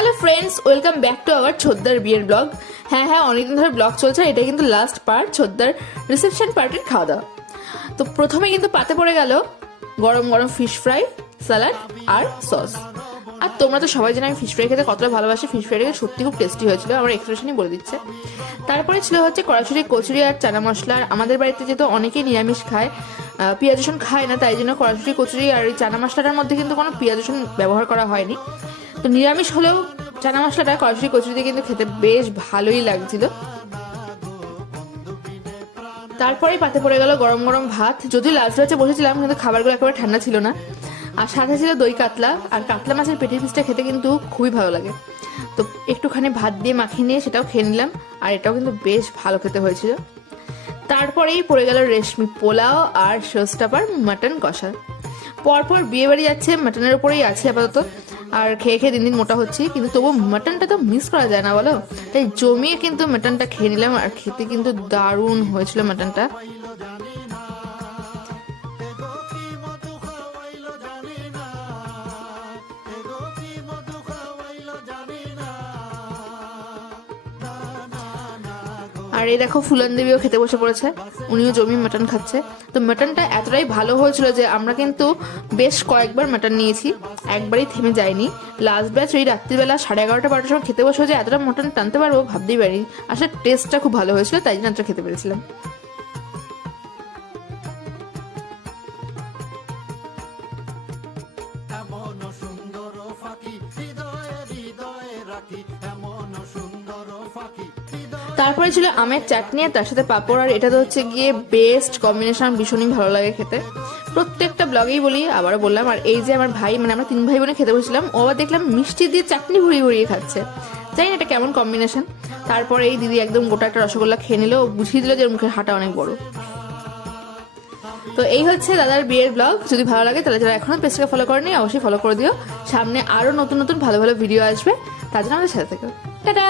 Hello friends, welcome back to our ছোদ্দার বিয়ের blog. হ্যাঁ, অনেকদিন ধরে ব্লগ চলছে। এটা কিন্তু লাস্ট পার্ট, ছোদ্দার রিসেপশন পার্টির খাওয়া দাওয়া। তো প্রথমে কিন্তু পাতে পড়ে গেল গরম গরম ফিশ ফ্রাই, স্যালাড আর সস। আর তোমরা তো সবাই জানো আমি ফিশ ফ্রাই খেতে কতটা ভালোবাসি। ফিশ ফ্রাইটা সত্যি খুব টেস্টি হয়েছিল, আমার এক্সপ্রেশনই বলে দিচ্ছে। তারপরে ছিল হচ্ছে কড়াইশুঁটি, কচুরি আর চানা মশলা। আমাদের বাড়িতে যেহেতু অনেকেই নিরামিষ খায়, পেঁয়াজ রসুন খায় না, তাই জন্য কড়াইশুঁটি, কচুরি আর এই চানা মশলাটার মধ্যে কিন্তু কোনো পেঁয়াজ রসুন ব্যবহার করা হয়নি। তো নিরামিষ হলেও চানা মশলাটা কড়াইশুঁটি, কচুরিতে কিন্তু খেতে বেশ ভালোই লাগছিল। তারপরেই পাতে পড়ে গেল গরম গরম ভাত। যদিও লাস্ট ব্যাচে বসেছিলাম, কিন্তু খাবারগুলো একেবারে ঠান্ডা ছিল না। আর সাথে ছিল দই কাতলা, আর কাতলা মাছের পেটির পিসটা খেতে কিন্তু খুবই ভালো লাগে। তো একটুখানি ভাত দিয়ে মাখিয়ে নিয়ে সেটাও খেয়ে নিলাম, আর এটাও কিন্তু বেশ ভালো খেতে হয়েছিল। তারপরেই পড়ে গেল রেশমি পোলাও আর শোস্টাপার মাটন কষা। পরপর বিয়ে বাড়ি যাচ্ছে, মাটনের উপরেই আছি আপাতত। আর খেয়ে খেয়ে দিন দিন মোটা হচ্ছি, কিন্তু তবু মাটনটা তো মিস করা যায় না বলো। তাই জমিয়ে কিন্তু মাটনটা খেয়ে নিলাম, আর খেতে কিন্তু দারুণ হয়েছিল মাটনটা। আর এই দেখো ফুলান দেবীও খেতে বসে পড়েছে, উনিও জমি মাটন খাচ্ছে। তো মাটনটা এতটাই ভালো হয়েছিল যে আমরা কিন্তু বেশ কয়েকবার মাটন নিয়েছি, একবারই থেমে যায়নি। লাস্ট ব্যাচ ওই রাত্রিবেলা 11:30-12টার সময় খেতে বসে যে এতটা মাটন টানতে পারবো ভাবতেই পারি। আসলে টেস্টটা খুব ভালো হয়েছিল, তাই জন্য এতটা খেতে পেরেছিলাম। তারপরে ছিল আমের চাটনি, আর তার সাথে পাঁপড়। আর এটা তো হচ্ছে গিয়ে বেস্ট কম্বিনেশন, ভীষণই ভালো লাগে খেতে। প্রত্যেকটা ব্লগেই বলি, আবারও বললাম। আর এই যে আমার ভাই, মানে আমরা 3 ভাই বোনে খেতে বসেছিলাম, ও আবার দেখলাম মিষ্টি দিয়ে চাটনি ভরিয়ে ভরিয়ে খাচ্ছে। জানি না এটা কেমন কম্বিনেশন। তারপরে এই দিদি একদম গোটা একটা রসগোল্লা খেয়ে নিল, বুঝিয়ে দিল যে ওর মুখের হাঁটা অনেক বড়। তো এই হচ্ছে দাদার বিয়ের ব্লগ। যদি ভালো লাগে তাহলে যারা এখনো পেজটাকে ফলো করেনি অবশ্যই ফলো করে দিও। সামনে আরো নতুন নতুন ভালো ভালো ভিডিও আসবে, তার জন্য আমাদের সাথে থেকো। টাটা।